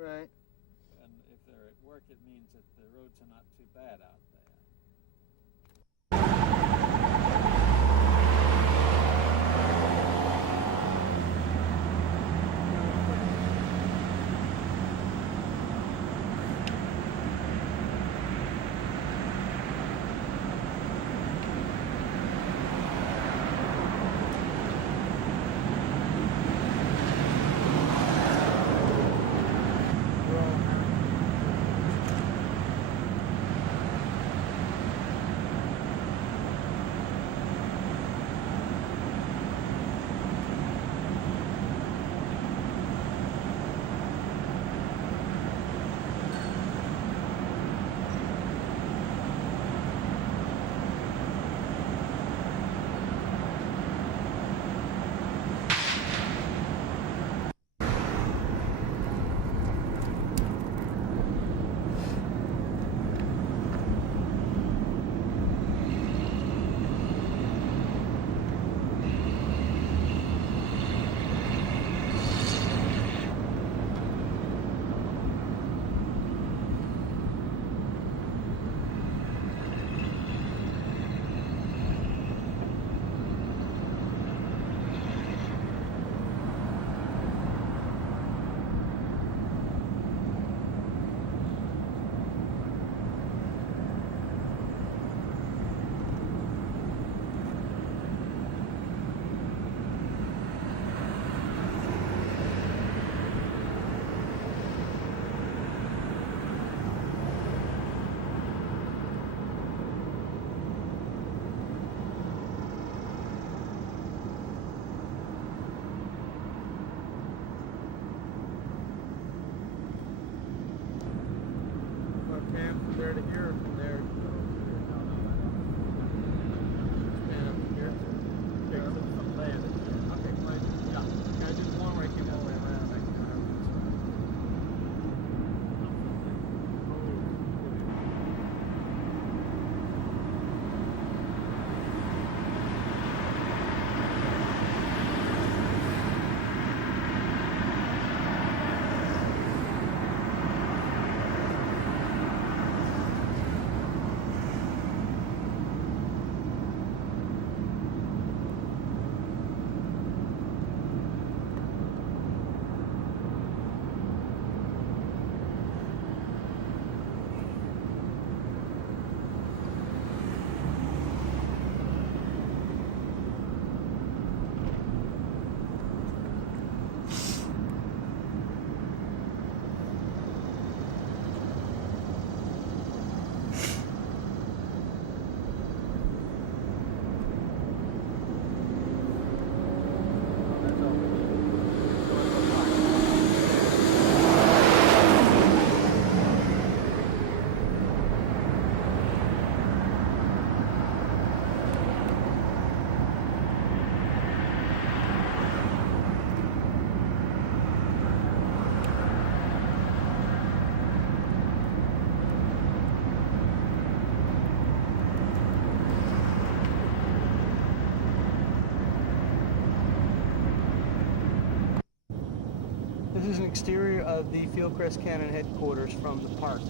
Right. And if they're at work, it means that the roads are not too bad out there. From there to here, from there to span up to here. Okay, some land. Okay, fine. Yeah. I did one where I came all the way around. This is an exterior of the Fieldcrest Cannon headquarters from the park.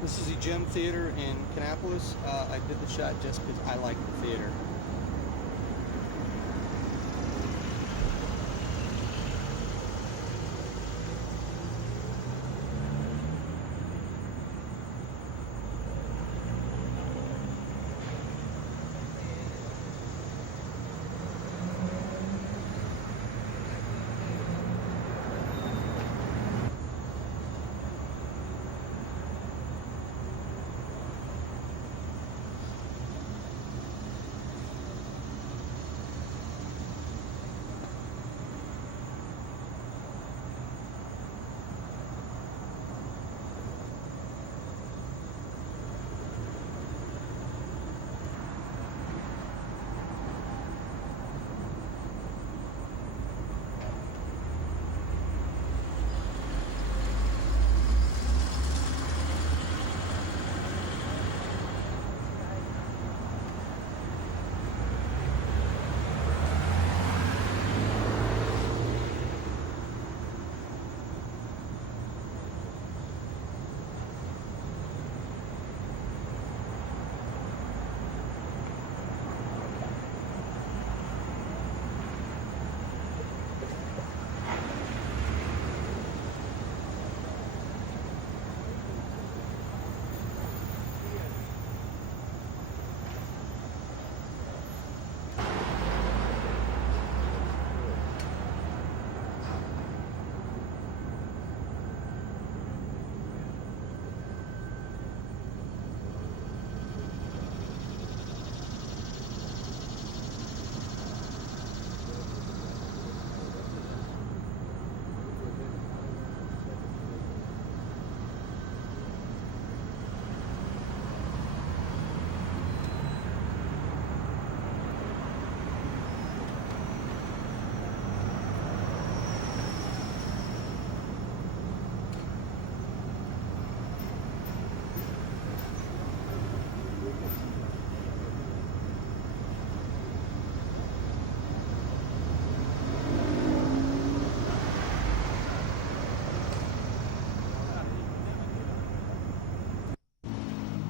This is the Gem Theater in Kannapolis. I did the shot just because I like the theater.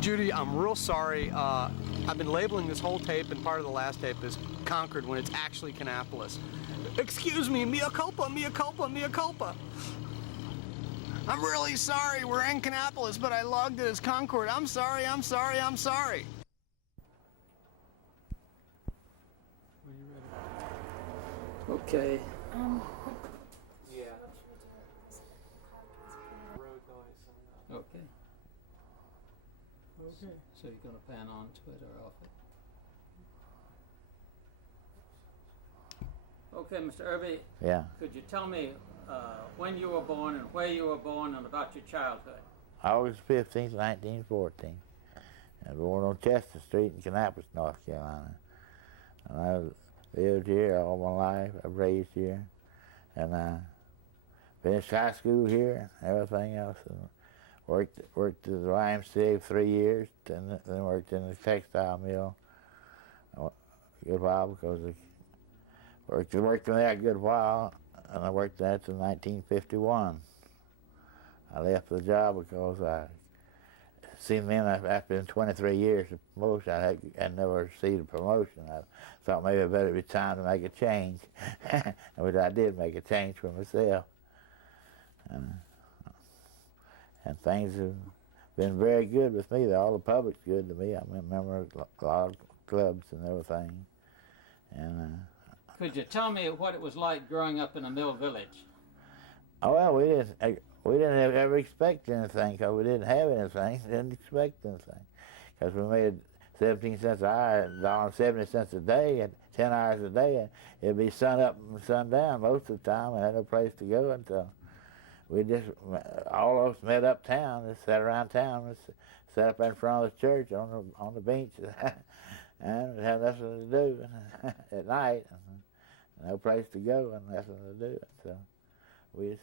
Judy, I'm real sorry. I've been labeling this whole tape and part of the last tape as Concord when it's actually Kannapolis. Excuse me, mea culpa, mea culpa, mea culpa. I'm really sorry, we're in Kannapolis, but I logged it as Concord. I'm sorry, I'm sorry, I'm sorry. Okay. Yeah. Road noise. Okay. Okay. So you're going to pan on to it or off it? Okay, Mr. Irby. Yeah. Could you tell me when you were born and where you were born and about your childhood? August 15th, 1914. I was born on Chester Street in Kannapolis, North Carolina. And I lived here all my life. I raised here. And I finished high school here and everything else. And worked at the YMCA 3 years, then worked in the textile mill a good while because I worked in there a good while, and I worked there till 1951. I left the job because I seen then after 23 years of promotion, I never received a promotion. I thought maybe it better be time to make a change, which I did make a change for myself. And things have been very good with me. All the public's good to me. I'm a member of a lot of clubs and everything. And Could you tell me what it was like growing up in a mill village? oh well, we didn't ever expect anything because we didn't have anything. Didn't expect anything because we made 17 cents an hour, $1.70 a day, and 10 hours a day. And it'd be sun up and sun down most of the time. I had no place to go until. We just, all of us met uptown, just sat around town, sat up in front of the church on the bench, and had nothing to do at night, no place to go and nothing to do. So we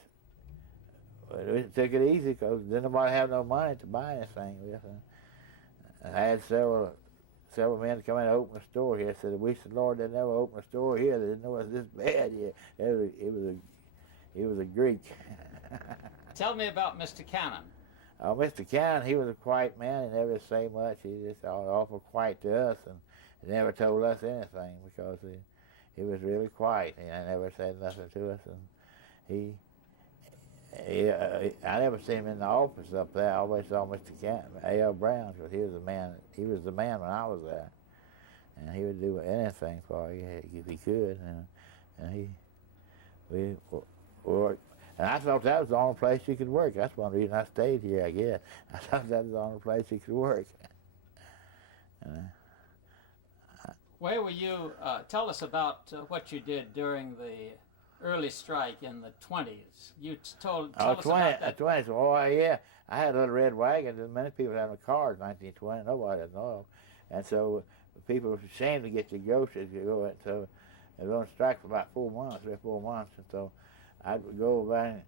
took it easy because didn't nobody have no money to buy anything with. I had several men come in and open a store here. Said, "We said, Lord, they never opened a store here. They didn't know it was this bad yet." It was a Greek. Tell me about Mr. Cannon. Mr. Cannon, he was a quiet man. He never say much. He just awful quiet to us, and he never told us anything because he was really quiet. He never said nothing to us, and I never seen him in the office up there. I always saw Mr. Cannon, A.L. Brown, because he was the man. He was the man when I was there, and he would do anything for you if he could, and we worked. And I thought that was the only place you could work. That's one reason I stayed here, I guess. I thought that was the only place you could work. Where were you? Tell us about what you did during the early strike in the 20s. You tell us about that. 20s. Oh, yeah. I had a little red wagon. Many people had a car in 1920. Nobody had no. And so people were ashamed to get your groceries. So they were on strike for about 4 months, 3 or 4 months. And so I'd go over in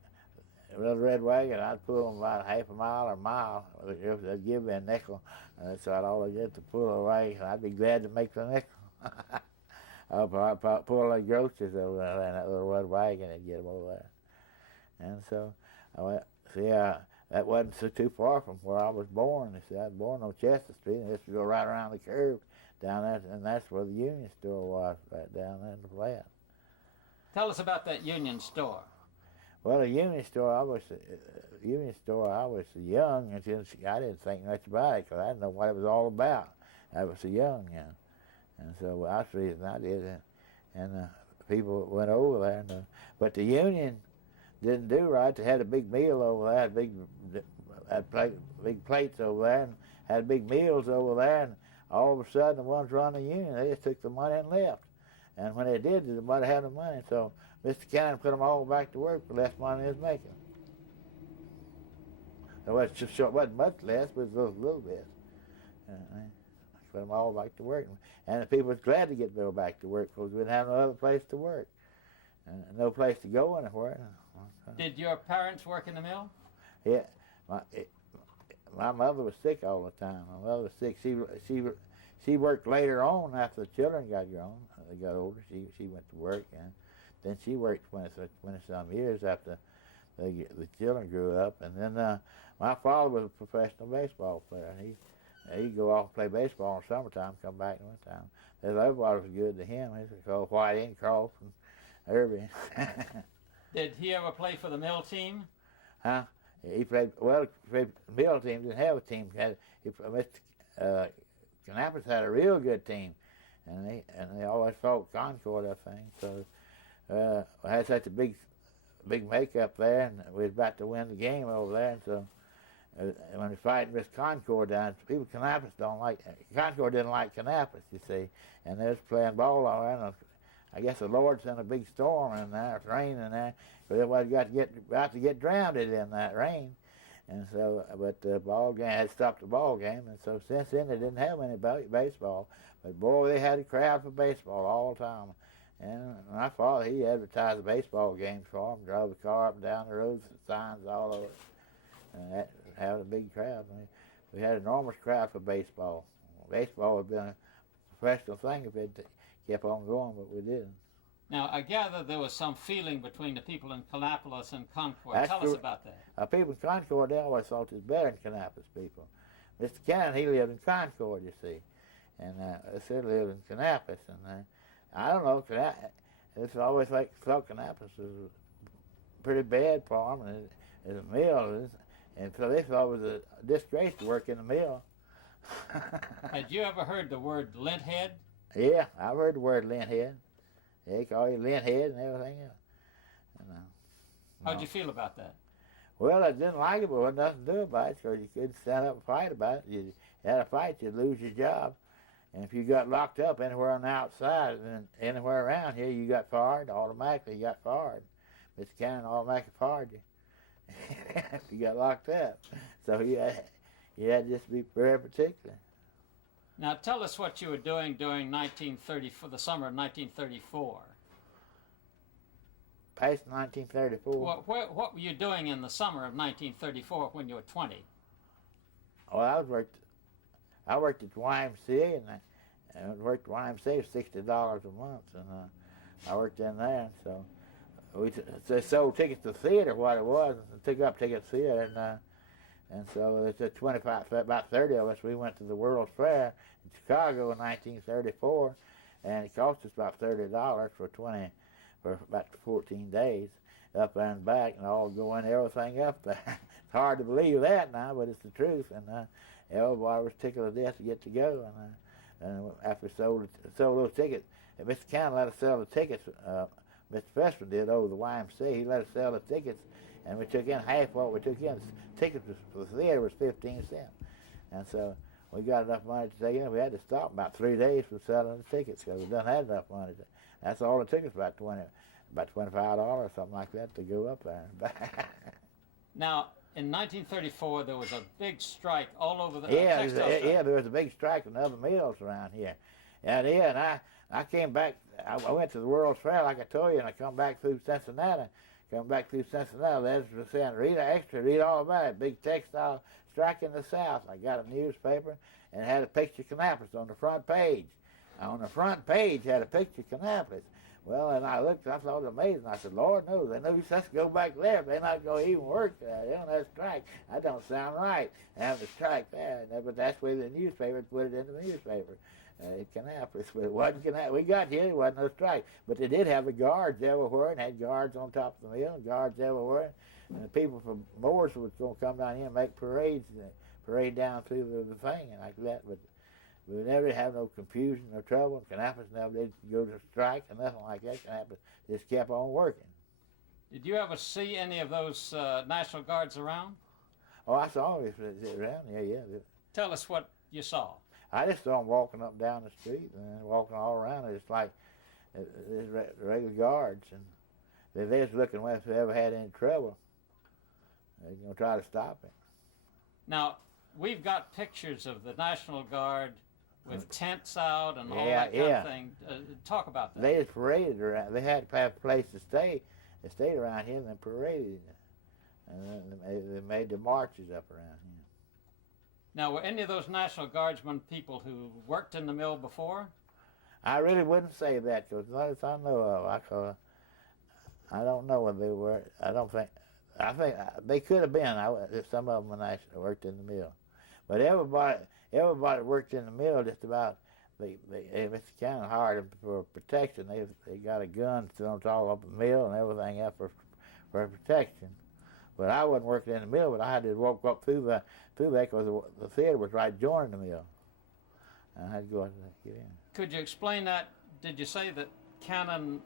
a little red wagon. I'd pull them about half a mile or a mile. They'd give me a nickel. And so I'd always get to pull away. I'd be glad to make the nickel. I'll pull the groceries over there in that little red wagon and get them over there. And so I went, that wasn't so too far from where I was born. I was born on Chester Street, and this would go right around the curve down there, and that's where the Union store was, right down there in the flat. Tell us about that Union store. Well, the Union store, I was young, and I didn't think much about it because I didn't know what it was all about. I was so young, you know. And so that's the reason I did it. And people went over there. But the Union didn't do right. They had a big meal over there, big plates over there, and had big meals over there. And all of a sudden, the ones running the Union, they just took the money and left. And when they did, nobody had the money. So Mr. Cannon put them all back to work for less money he was making. It wasn't much less, but it was a little bit. Put them all back to work. And the people was glad to get Bill back to work because we didn't have no other place to work. And no place to go anywhere. Did your parents work in the mill? Yeah. My mother was sick all the time. My mother was sick. She worked later on after the children got grown. They got older. She went to work, and then she worked 20-some years after the children grew up. And then my father was a professional baseball player. He'd go off and play baseball in the summertime, come back in the wintertime. Everybody was good to him. He was called White Cross and Irby. Did he ever play for the mill team? Huh? He played, the mill team didn't have a team. Mr. Kannapolis had a real good team, and they always fought Concord, I think. So we had such a big makeup there, and we was about to win the game over there, and so when we fighting with Concord down, people Kannapolis Concord didn't like Kannapolis, you see, and they was playing ball all around. I guess the Lord sent a big storm in there, it's raining there, but everybody about to get drowned in that rain, and so, but the ball game had stopped the ball game, and so since then they didn't have any baseball, but boy, they had a crowd for baseball all the time. And my father, he advertised the baseball games for them, drove the car up and down the roads, signs all over, and that had a big crowd. We had an enormous crowd for baseball. Baseball would have been a professional thing if it kept on going, but we didn't. Now, I gather there was some feeling between the people in Kannapolis and Concord. Tell us about that. People in Concord, they always thought it was better than Kannapolis people. Mr. Cannon, he lived in Concord, you see, and I still lived in Kannapolis, and I don't know, it's always like thought Kannapolis was pretty bad for them, and as a mill, and so they thought it was a disgrace to work in the mill. Had you ever heard the word linthead? Yeah, I've heard the word linthead. They call you linthead and everything else. How'd you feel about that? Well, I didn't like it, but there was nothing to do about it, because you couldn't stand up and fight about it. You had a fight, you'd lose your job. And if you got locked up anywhere on the outside and anywhere around here, you got fired, automatically you got fired. Mr. Cannon automatically fired you if you got locked up. So you had to just be very particular. Now tell us what you were doing during for the summer of 1934. Past 1934. What were you doing in the summer of 1934 when you were 20? Oh, I worked at the YMCA, and I worked at YMCA for $60 a month, and I worked in there. So they sold tickets to the theater, what it was, and took up tickets to the theater, and And so it's a 25, about 30 of us. We went to the World's Fair in Chicago in 1934, and it cost us about $30 for about 14 days, up and back, and all going everything up there. It's hard to believe that now, but it's the truth. And everybody was tickled to death to get to go. And after we sold those tickets, and Mr. County let us sell the tickets. Mr. Fessman did over the YMCA. He let us sell the tickets, and we took in half what we took in. The tickets for the theater was 15 cents. And so we got enough money to take in. We had to stop about 3 days for selling the tickets because we didn't have enough money. That's all it took us, about $25, something like that, to go up there and back. Now, in 1934, there was a big strike all over the textile strike. Yeah, there was a big strike in other mills around here. And I came back. I went to the World's Fair, like I told you, and I come back through Cincinnati. There's saying, read all about it. Big textile strike in the South. I got a newspaper and it had a picture of Kannapolis on the front page. On the front page had a picture of Kannapolis. Well, and I looked, I thought it was amazing. I said, Lord knows, they know let's go back there. They're not going to even work there. They don't have a strike. That don't sound right. They have a strike there. But that's where the newspaper put it in the newspaper. Kannapolis, but it wasn't Kannapolis. We got here, there wasn't no strike. But they did have the guards everywhere, and had guards on top of the mill, and guards everywhere. And the people from Morris was going to come down here and make parade down through the thing and like that. But we never had no confusion, no trouble. Kannapolis never did go to strike or nothing like that. Kannapolis just kept on working. Did you ever see any of those National Guards around? Oh, I saw them around. Yeah. Tell us what you saw. I just saw them walking up down the street and walking all around. It's like regular guards, and they was looking if they ever had any trouble. They're going to try to stop it. Now, we've got pictures of the National Guard with tents out and all that kind of thing. Talk about that. They just paraded around. They had to have a place to stay. They stayed around here and then paraded. And then they made the marches up around here. Now, were any of those National Guardsmen people who worked in the mill before? I really wouldn't say that, because not as I know of. I don't know whether they were. I think they could have been. Some of them worked in the mill. But everybody worked in the mill just about. Mr. County hired them for protection. They got a gun thrown all up the mill and everything else for protection. But I wasn't working in the mill, but I had to walk up through that because the theater was right joining the mill. And I had to go out and get in. Could you explain that? Did you say that Cannon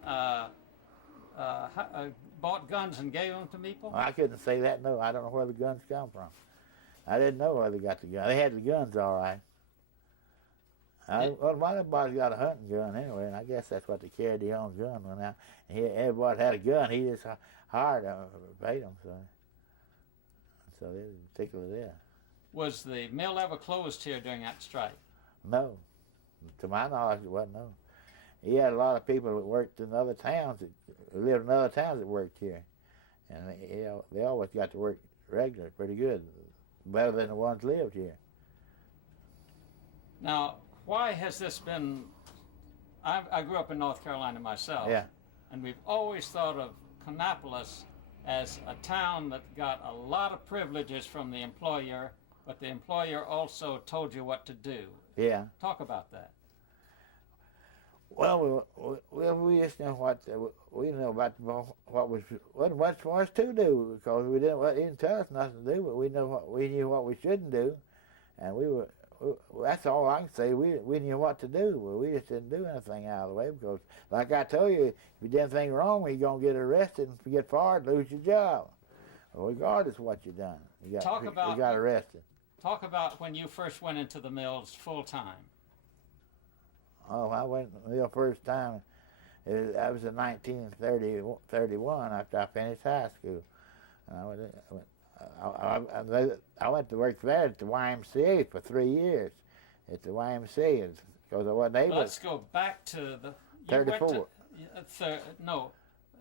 bought guns and gave them to people? Well, I couldn't say that, no. I don't know where the guns come from. I didn't know where they got the guns. They had the guns all right. Well, everybody's got a hunting gun anyway, and I guess that's what they carried, their own gun. Now, everybody had a gun. He just hired them, paid them, so they were particularly there. Was the mill ever closed here during that strike? No. To my knowledge, it wasn't, no. He had a lot of people that worked in other towns, that lived in other towns that worked here. And they always got to work regular, pretty good, better than the ones lived here. Now, why has this been... I grew up in North Carolina myself. Yeah. And we've always thought of Kannapolis as a town that got a lot of privileges from the employer, but the employer also told you what to do. Yeah. Talk about that. Well, we just know we know about what wasn't much for us to do, because he didn't tell us nothing to do, but we knew what we shouldn't do, and that's all I can say. We knew what to do, but we just didn't do anything out of the way, because, like I told you, if you did anything wrong, you're going to get arrested, and if you get fired, lose your job, regardless of what you done. You got arrested. Talk about when you first went into the mills full time. Oh, I went to the mill first time. That was in 1931 after I finished high school. And I went to work there at the YMCA for 3 years. At the YMCA, because I wasn't able. Let's go back to the 34.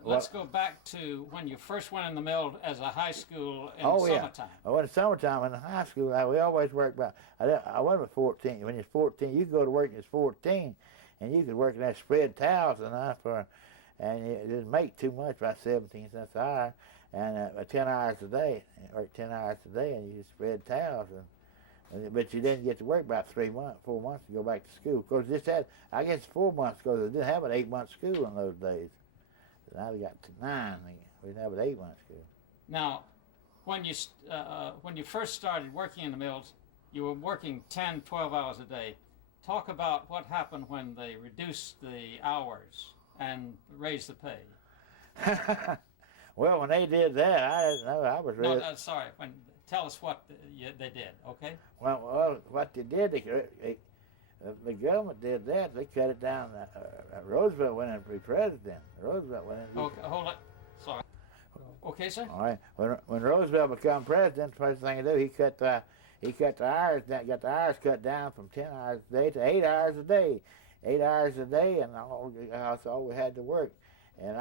Let's go back to when you first went in the mill as a high school in the summertime. Oh, in the summertime in high school, we always worked about. I wasn't 14. When you're 14, you could go to work when you're 14, and you could work in that spread towels and it didn't make too much, about 17 cents an hour. and 10 hours a day, work 10 hours a day, and you spread towels, but you didn't get to work about 4 months to go back to school. Of course, this had, I guess 4 months because they didn't have an 8-month school in those days. Now they got to 9. We didn't have an 8-month school. Now, when you first started working in the mills, you were working 10, 12 hours a day. Talk about what happened when they reduced the hours and raised the pay. Well, when they did that, I didn't know. I was really... No, sorry. Tell us what they did, okay? Well, what they did, the government did that. They cut it down. Roosevelt went in to be president. Roosevelt went in. Okay, hold it. Sorry. Okay, sir. All right. When Roosevelt became president, the first thing he did, he cut the hours down, got the hours cut down from 10 hours a day to 8 hours a day. 8 hours a day, and that's all we had to work. And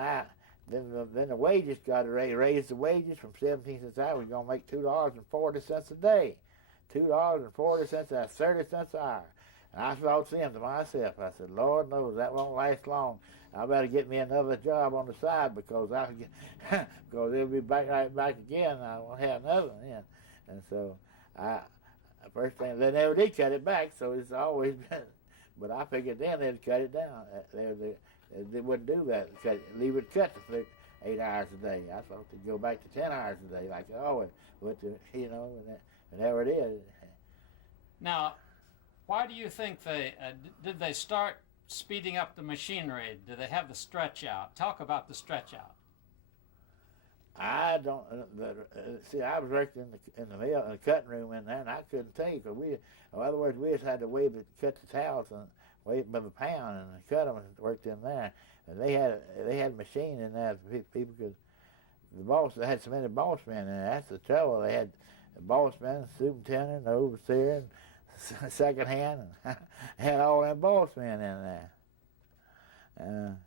then the wages got raised the wages from 17 cents an hour. We're gonna make $2.40 a day. $2.40, that's 30 cents an hour. And I thought then to myself, I said, Lord knows that won't last long. I better get me another job on the side because because it'll be right back again. And I won't have another one then. And so first thing, they never did cut it back, so it's always been. But I figured then they'd cut it down. They wouldn't do that. Leave it cut to 8 hours a day. I thought they'd go back to 10 hours a day, like they always would. And there it is. Now, why do you think did they start speeding up the machinery? Did they have the stretch out? Talk about the stretch out. I don't see. I was working in the mill, in the cutting room in there, and I couldn't tell you because in other words, we just had to cut the towels and weigh it by the pound and cut them and worked in there. And they had a machine in there. People could. They had so many boss men in there. That's the trouble. They had the boss men, superintendent, the overseer, and second hand, and had all them boss men in there.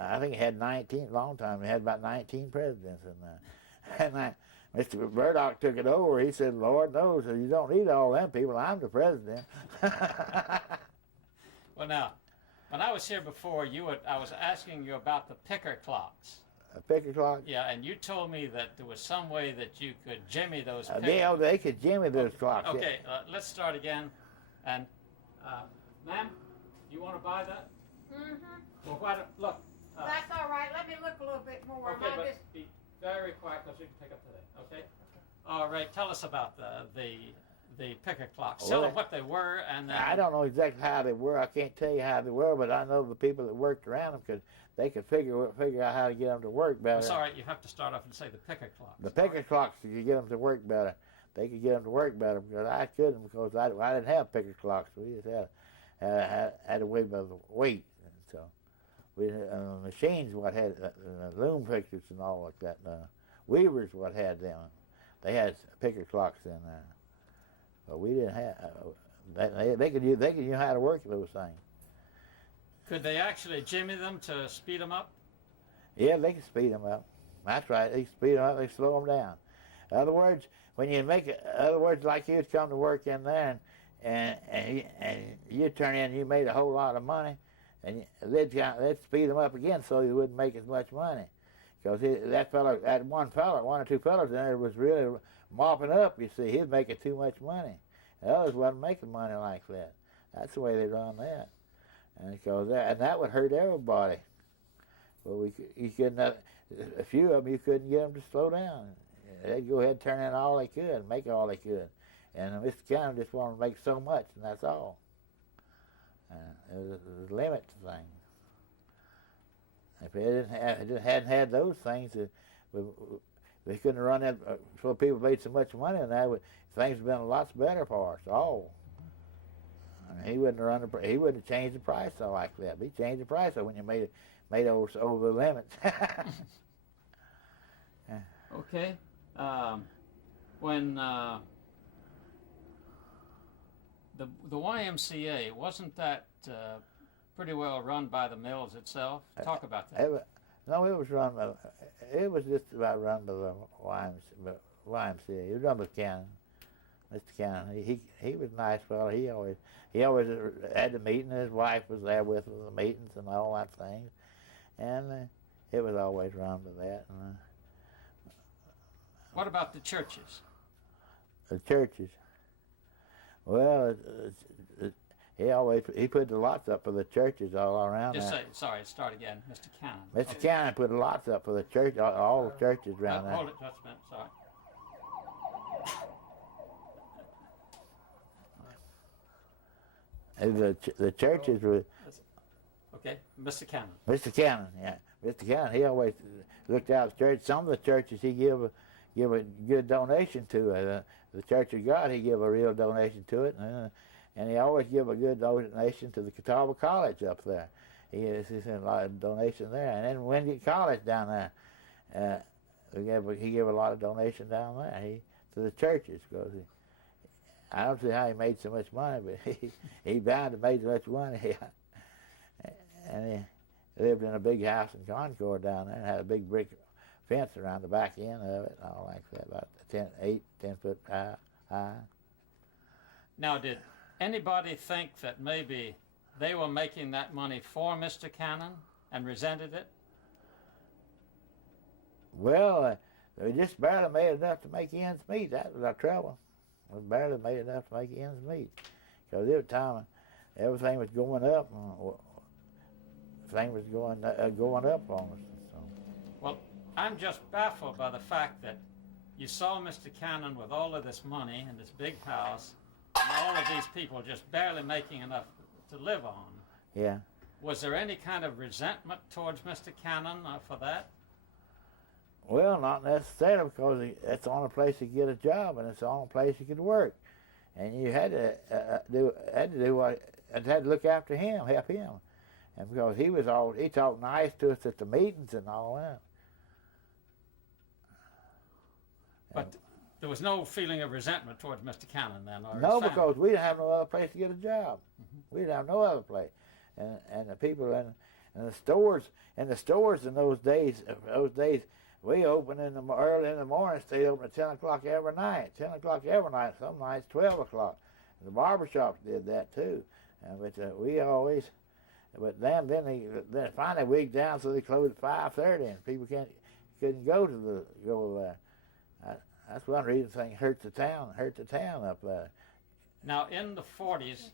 I think it had 19, long time, it had about 19 presidents in there. And Mr. Murdoch took it over. He said, Lord knows, you don't need all them people. I'm the president. Well, now, when I was here before, I was asking you about the picker clocks. A picker clock? Yeah, and you told me that there was some way that you could jimmy those picker clocks. They could jimmy those clocks. Okay, let's start again. And, ma'am, you want to buy that? Mm-hmm. Well, why don't, look. That's all right. Let me look a little bit more. Okay, but be very quiet because we can pick up today, okay? All right, tell us about the picker clocks. Tell them what they were and then... I don't know exactly how they were. I can't tell you how they were, but I know the people that worked around them they could figure out how to get them to work better. I'm sorry, you have to start off and say the picker clocks. The picker clocks, you could get them to work better. They could get them to work better because I couldn't because I didn't have picker clocks. We just had to weigh by the weight. And so machines what had loom pickers and all like that. Weavers what had them. They had picker clocks in there, but we didn't have. They could know how to work those things. Could they actually jimmy them to speed them up? Yeah, they can speed them up. That's right. They speed them up. They slow them down. In other words, when you make it, like you'd come to work in there, and you turn in, you made a whole lot of money, and they'd speed them up again so you wouldn't make as much money. Because that one or two fellows in there was really mopping up, you see. He'd making too much money. The others wasn't making money like that. That's the way they run that. And that would hurt everybody. Well, you couldn't, a few of them, you couldn't get them to slow down. They'd go ahead and turn in all they could, make all they could. And Mr. County just wanted to make so much, and that's all. There's a limit to things. If it hadn't had those things, they couldn't run that. So people made so much money, and things would have been lots better for us all. I mean, he wouldn't have changed the price like that. He changed the price when you made over the limit. Okay. When the YMCA, wasn't that pretty well run by the mills itself? Talk about that. No, it was just about run by the YMCA. It was run by Cannon, Mr. Cannon. He was a nice fellow. He always had the meeting. His wife was there with the meetings and all that thing, and it was always run by that. And What about the churches? The churches. Well, he put the lots up for the churches all around Just there. say, sorry, start again, Mr. Cannon. Mr. Cannon put the lots up for the church, all the churches around there. Hold it just a minute, sorry. The churches were. Okay, Mr. Cannon. Mr. Cannon, yeah. Mr. Cannon, he always looked out the church. Some of the churches he give a good donation to. The Church of God, he give a real donation to it. And he always give a good donation to the Catawba College up there. He sent a lot of donation there. And then Wingate College down there, he gave a lot of donation down there to the churches. Because I don't see how he made so much money, but he bound to make so much money. And he lived in a big house in Concord down there and had a big brick fence around the back end of it and all like that, about 10 foot high. Now, did anybody think that maybe they were making that money for Mr. Cannon and resented it? Well, they just barely made enough to make ends meet. That was our trouble. We barely made enough to make ends meet. Because every time everything was going up, things was going up on us. So. Well, I'm just baffled by the fact that you saw Mr. Cannon with all of this money and this big house, and all of these people just barely making enough to live on. Yeah. Was there any kind of resentment towards Mr. Cannon for that? Well, not necessarily, because that's the only place to get a job, and it's the only place you could work, and you had to look after him, help him, and because he talked nice to us at the meetings and all that. But there was no feeling of resentment towards Mr. Cannon then, or his No, family? because we didn't have no other place to get a job. We didn't have no other place, and the people in the stores in those days, we opened early in the morning, stayed open at 10 o'clock every night. 10 o'clock every night. Some nights 12 o'clock. The barbershops did that too. We always. But then finally wigged down, so they closed at 5:30, and people couldn't go there. That's one reason thing hurt the town up there. Now, in the 40s,